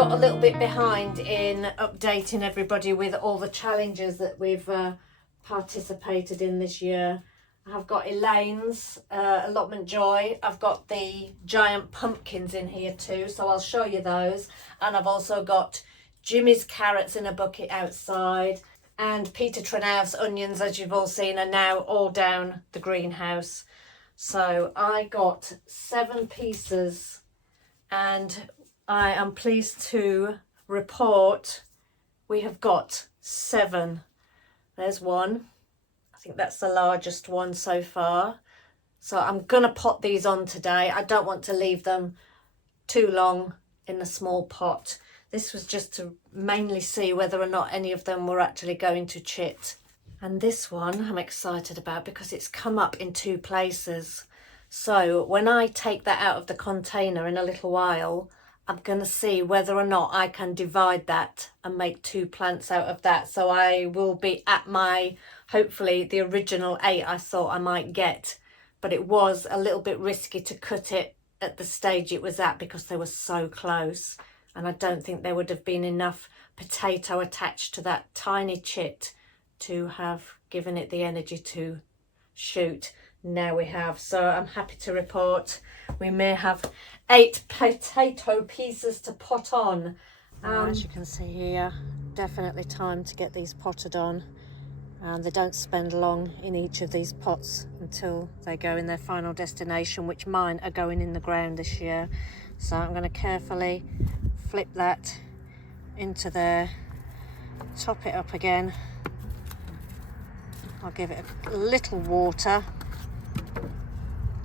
got a little bit behind in updating everybody with all the challenges that we've participated in this year. I've got Elaine's allotment joy. I've got the giant pumpkins in here too, so I'll show you those. And I've also got Jimmy's carrots in a bucket outside, and Petetrenouth's onions, as you've all seen, are now all down the greenhouse. So I got 7 pieces, and I am pleased to report we have got 7. There's one. I think that's the largest one so far. So I'm going to pot these on today. I don't want to leave them too long in a small pot. This was just to mainly see whether or not any of them were actually going to chit. And this one I'm excited about because it's come up in 2 places. So when I take that out of the container in a little while, I'm going to see whether or not I can divide that and make 2 plants out of that. So I will be at my, hopefully, the original 8 I thought I might get. But it was a little bit risky to cut it at the stage it was at because they were so close. And I don't think there would have been enough potato attached to that tiny chit to have given it the energy to shoot. Now we have. So I'm happy to report we may have 8 potato pieces to pot on. As you can see here, definitely time to get these potted on. And they don't spend long in each of these pots until they go in their final destination, which mine are going in the ground this year. So I'm going to carefully flip that into there, top it up again. I'll give it a little water,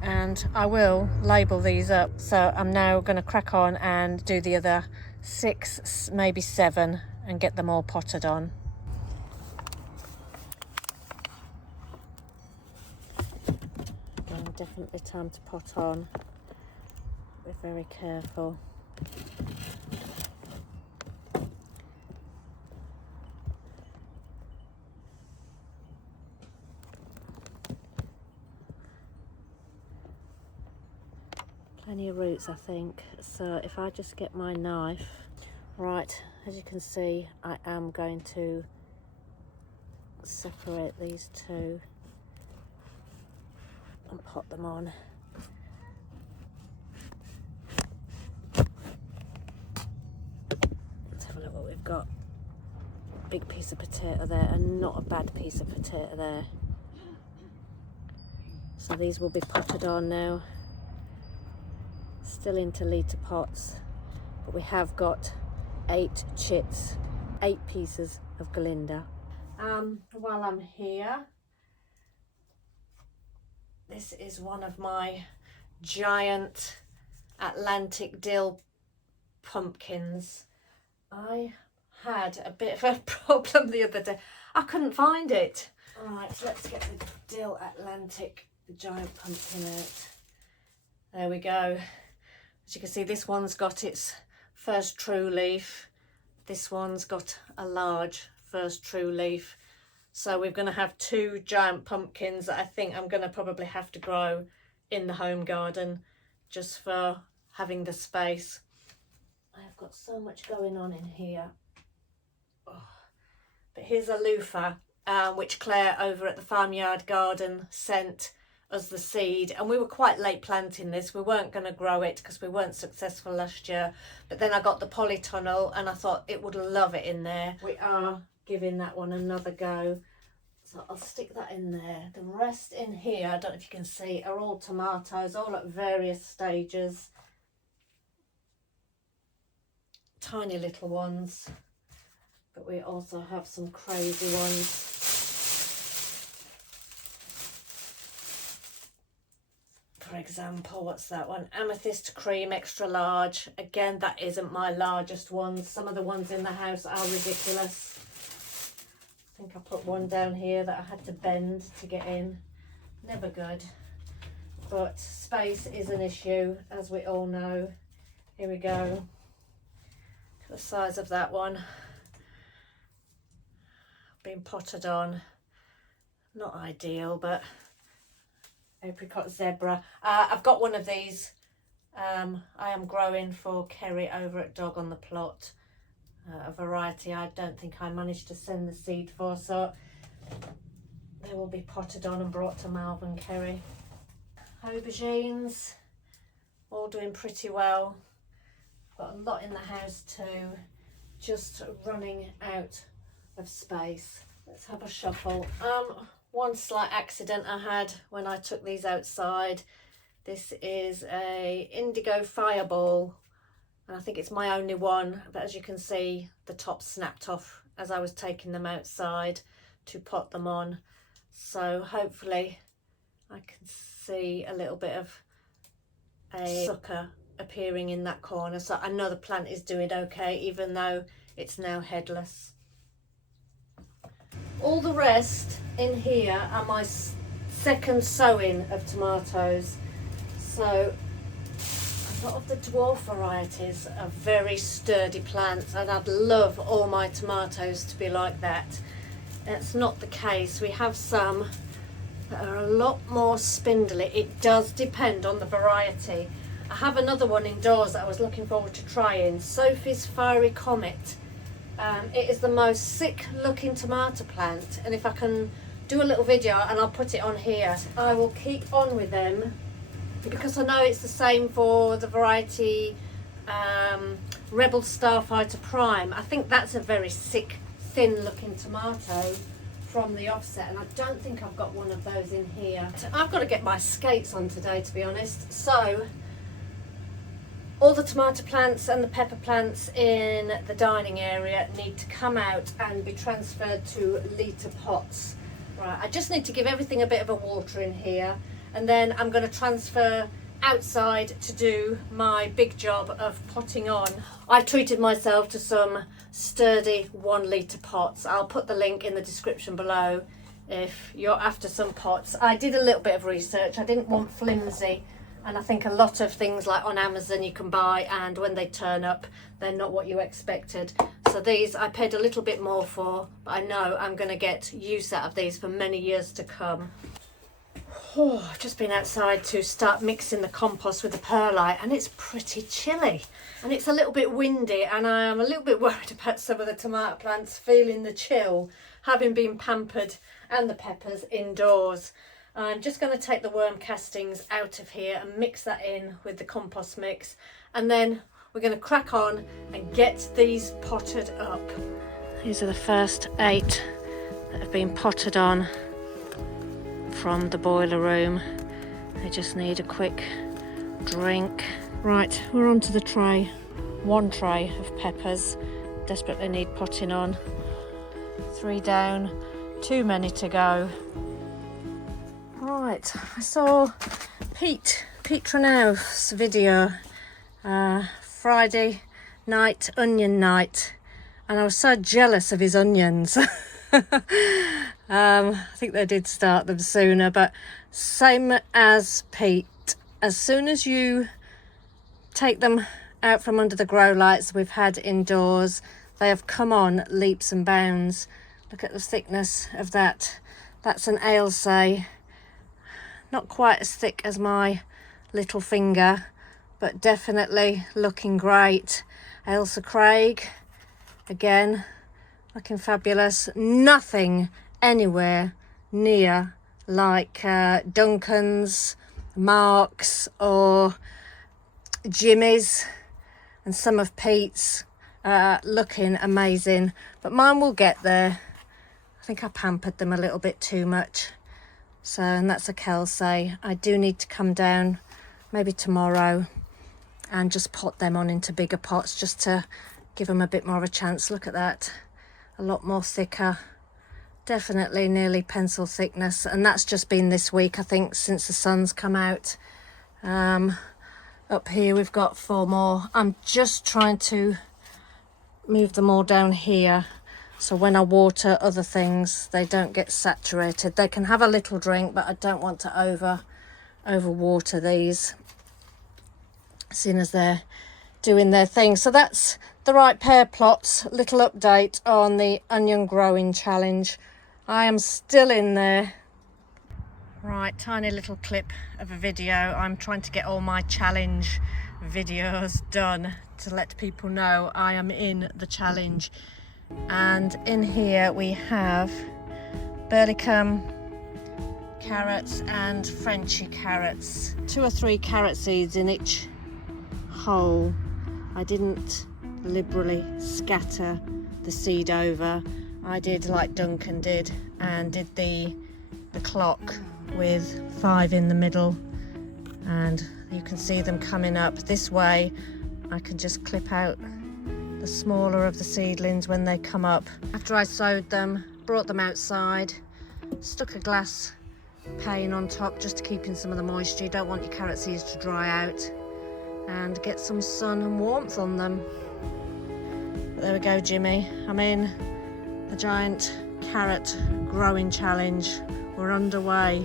and I will label these up. So I'm now going to crack on and do the other 6, maybe 7, and get them all potted on. Again, definitely time to pot on. Be very careful. Plenty of roots, I think. So if I just get my knife, right, as you can see, I am going to separate these 2 and pot them on. Let's have a look what we've got. Big piece of potato there, and not a bad piece of potato there. So these will be potted on now. Still into litre pots, but we have got 8 chits, 8 pieces of Galinda. While I'm here, this is one of my giant Atlantic dill pumpkins. I had a bit of a problem the other day. I couldn't find it. Right, so let's get the dill Atlantic, the giant pumpkin out. There we go. As you can see, this one's got its first true leaf. This one's got a large first true leaf. So we're going to have 2 giant pumpkins that I think I'm going to probably have to grow in the home garden just for having the space. I have got so much going on in here. Oh. But here's a loofah, which Clare over at the Farmyard Garden sent as the seed, and we were quite late planting this. We weren't going to grow it because we weren't successful last year, but then I got the polytunnel and I thought it would love it in there. We are giving that one another go, so I'll stick that in there. The rest in here, I don't know if you can see, are all tomatoes, all at various stages. Tiny little ones, but we also have some crazy ones. For example, what's that one? Amethyst cream, extra large. Again, that isn't my largest ones. Some of the ones in the house are ridiculous. I think I put one down here that I had to bend to get in. Never good. But space is an issue, as we all know. Here we go. The size of that one. Been potted on. Not ideal, but apricot zebra. I've got one of these I am growing for Kerry over at Dog on the Plot, a variety I don't think I managed to send the seed for, so they will be potted on and brought to Malvern, Kerry. Aubergines, all doing pretty well. Got a lot in the house too, just running out of space. Let's have a shuffle. One slight accident I had when I took these outside. This is a indigo fireball, and I think it's my only one, but as you can see, the top snapped off as I was taking them outside to pot them on. So hopefully I can see a little bit of a sucker appearing in that corner, so I know the plant is doing okay even though it's now headless. All the rest in here are my second sowing of tomatoes. So a lot of the dwarf varieties are very sturdy plants, and I'd love all my tomatoes to be like that. That's not the case. We have some that are a lot more spindly. It does depend on the variety. I have another one indoors that I was looking forward to trying, Sophie's Fiery Comet. It is the most sick looking tomato plant, and if I can do a little video and I'll put it on here, I will keep on with them, because I know it's the same for the variety Rebel Starfighter Prime. I think that's a very sick, thin looking tomato from the offset, and I don't think I've got one of those in here. I've got to get my skates on today, to be honest. So all the tomato plants and the pepper plants in the dining area need to come out and be transferred to litre pots. Right, I just need to give everything a bit of a water in here, and then I'm going to transfer outside to do my big job of potting on. I treated myself to some sturdy 1 litre pots. I'll put the link in the description below if you're after some pots. I did a little bit of research. I didn't want flimsy, and I think a lot of things like on Amazon you can buy, and when they turn up they're not what you expected. So these I paid a little bit more for, but I know I'm going to get use out of these for many years to come. Oh, I've just been outside to start mixing the compost with the perlite, and it's pretty chilly and it's a little bit windy, and I am a little bit worried about some of the tomato plants feeling the chill, having been pampered, and the peppers indoors. I'm just going to take the worm castings out of here and mix that in with the compost mix, and then we're going to crack on and get these potted up. These are the first 8 that have been potted on from the boiler room. They just need a quick drink. Right, we're onto the tray. 1 tray of peppers, desperately need potting on. 3 down, too many to go. Right, I saw Petetrenouth's video Friday night, onion night, and I was so jealous of his onions. I think they did start them sooner, but same as Pete, as soon as you take them out from under the grow lights we've had indoors, they have come on leaps and bounds. Look at the thickness of that. That's an Ailsa, not quite as thick as my little finger, but definitely looking great. Ailsa Craig, again, looking fabulous. Nothing anywhere near like Duncan's, Mark's or Jimmy's, and some of Pete's looking amazing, but mine will get there. I think I pampered them a little bit too much. So, and that's a Kelsey. I do need to come down maybe tomorrow and just pot them on into bigger pots just to give them a bit more of a chance. Look at that, a lot more thicker, definitely nearly pencil thickness, and that's just been this week, I think, since the sun's come out. Up here we've got 4 more. I'm just trying to move them all down here, so when I water other things they don't get saturated. They can have a little drink, but I don't want to over water these, seeing as they're doing their thing. So that's the right Pear Plots little update on the onion growing challenge. I am still in there. Right, tiny little clip of a video. I'm trying to get all my challenge videos done to let people know I am in the challenge. And in here we have burlicum, carrots and Frenchy carrots. 2 or 3 carrot seeds in each hole. I didn't liberally scatter the seed over. I did like Duncan did and did the clock with 5 in the middle, and you can see them coming up. This way I can just clip out the smaller of the seedlings when they come up. After I sowed them, brought them outside, stuck a glass pane on top just to keep in some of the moisture. You don't want your carrot seeds to dry out, and get some sun and warmth on them. But there we go, Jimmy. I'm in the giant carrot growing challenge. We're underway.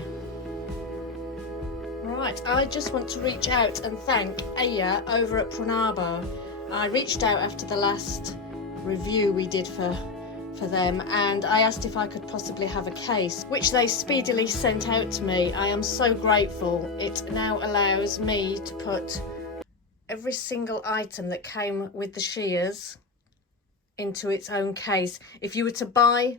Right, I just want to reach out and thank Aya over at Prunarbo. I reached out after the last review we did for them, and I asked if I could possibly have a case, which they speedily sent out to me. I am so grateful. It now allows me to put every single item that came with the shears into its own case. If you were to buy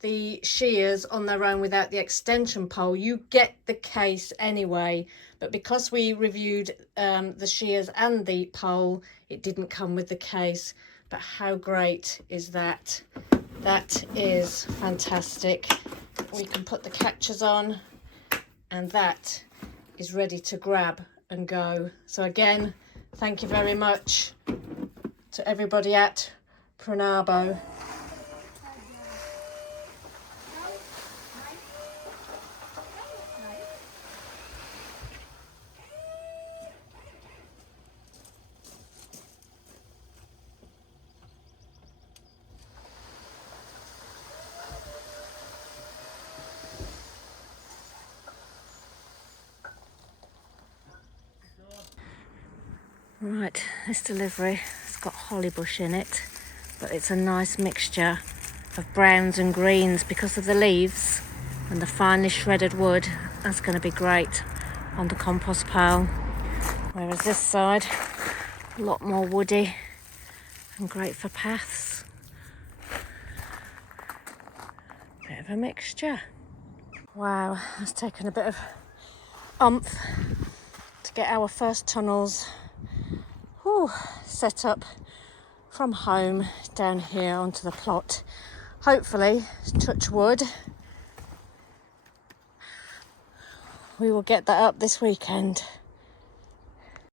the shears on their own without the extension pole, you get the case anyway, but because we reviewed the shears and the pole, it didn't come with the case. But how great is that? That is fantastic. We can put the catchers on, and that is ready to grab and go. So again, thank you very much to everybody at Prunarbo. Right, this delivery has got holly bush in it, but it's a nice mixture of browns and greens because of the leaves and the finely shredded wood. That's going to be great on the compost pile. Whereas this side, a lot more woody and great for paths. Bit of a mixture. Wow, it's taken a bit of oomph to get our first tunnels set up from home down here onto the plot. Hopefully, touch wood, we will get that up this weekend.